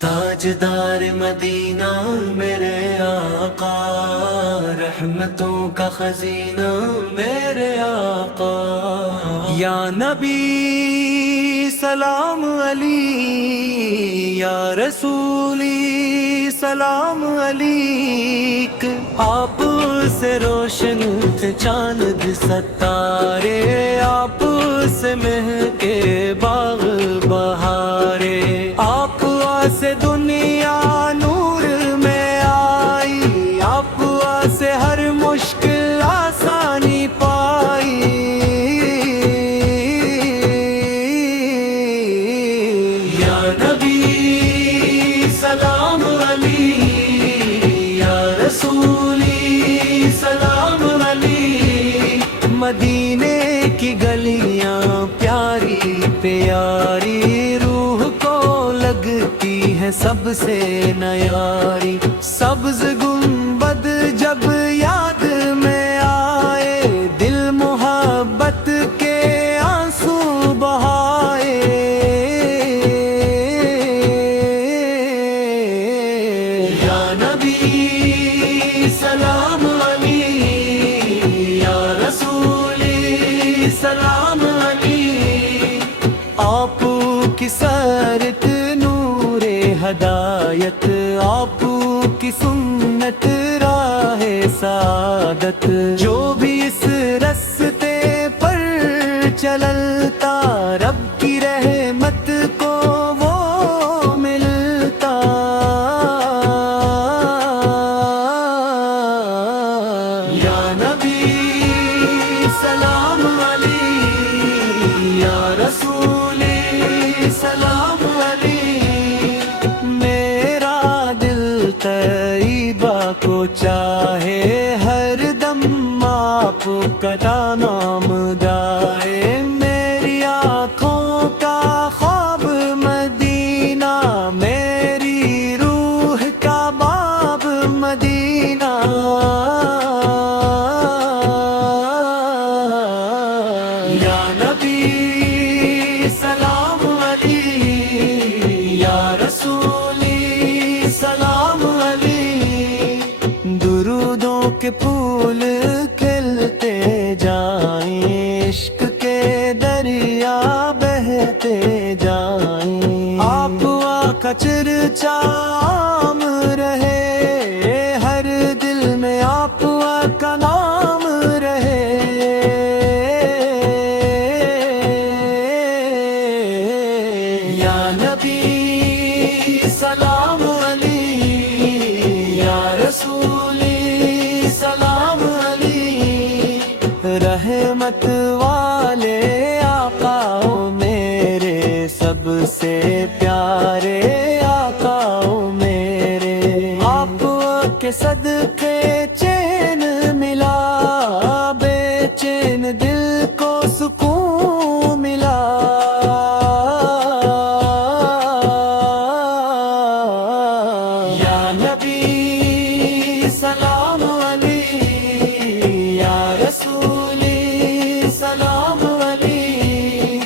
تاجدار مدینہ میرے آقا، رحمتوں کا خزینہ میرے آقا، یا نبی سلام علی، یا رسولی سلام علیک، آپ سے روشن تھے چاند ستارے، آپ سے مہکے باغ بہارے، آپ سے دنیا نور میں آئی، آپ سے ہر مشکل آسانی پائی، یا نبی سلام علی، یا رسولی سلام علی، مدینے کی گلیاں پیاری پیاری، روح کو لگتی ہے سب سے نیاری، سبز گنبد جب یاد میں آئے، دل محبت کے آنسو بہائے، یا نبی سلام علی، یا رسولی سلام علی، آپ کی سیرت نور ہدایت، آپ کی سنت راہ سعادت، جو بھی اس راستے پر چلتا، رب کی رحمت کو وہ ملتا، یا نبی سلام علی، یا رسولی سلام علی، میرا دل طیبہ کو چاہے، ہر دم آپ کا نام گائے، میری آنکھوں کا خواب مدینہ، میری روح کا باب مدینہ، یا نبی سلام علی، یا رسولی سلام علی، درودوں کے پھول کھلتے جائیں، عشق کے دریا بہتے جائیں، آپ کا چرچا عام رہے، ہر دل میں آپ کا نام رہے، یا نبی سلام علی، یا رسولی سلام علی، رحمت والے آقا میرے، سب سے پیارے آقا میرے، آپ کے صدقے چین ملا، بے چین دل کو سکون ملا، یا نبی سلام علی، یا رسولی سلام علی،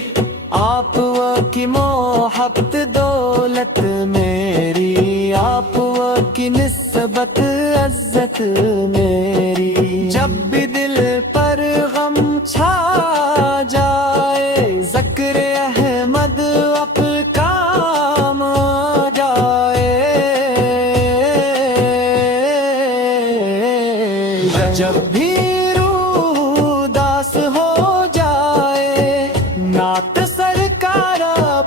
آپ کی محبت دولت میری، آپ کی نسبت عزت میری، جب بھی دل پر غم چھا جائے، ذکر احمد آپ کام جائے، جب بھی روح داس ہو جائے، نعت سرکار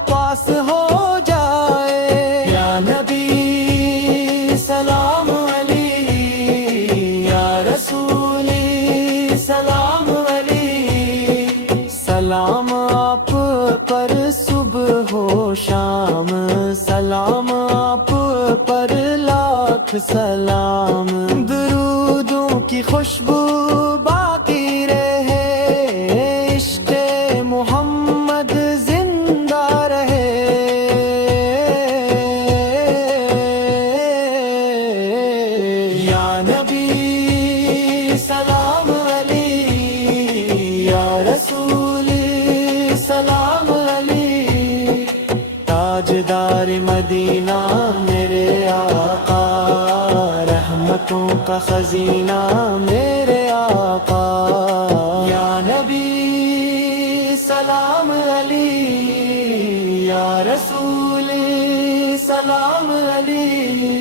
پاس ہو جائے، یا نبی سلام علی، یا رسولی سلام علی، سلام آپ پر صبح و شام، سلام آپ پر لاکھ سلام، درودوں کی خوشبو باقی رہے، عشق محمد زندہ رہے، یا نبی سلام علی، یا رسولی سلام علی، تاجدار مدینہ خزینہ میرے آقا، رحمتوں کا خزینہ میرے آقا، یا نبی سلام علی، یا رسول سلام علی،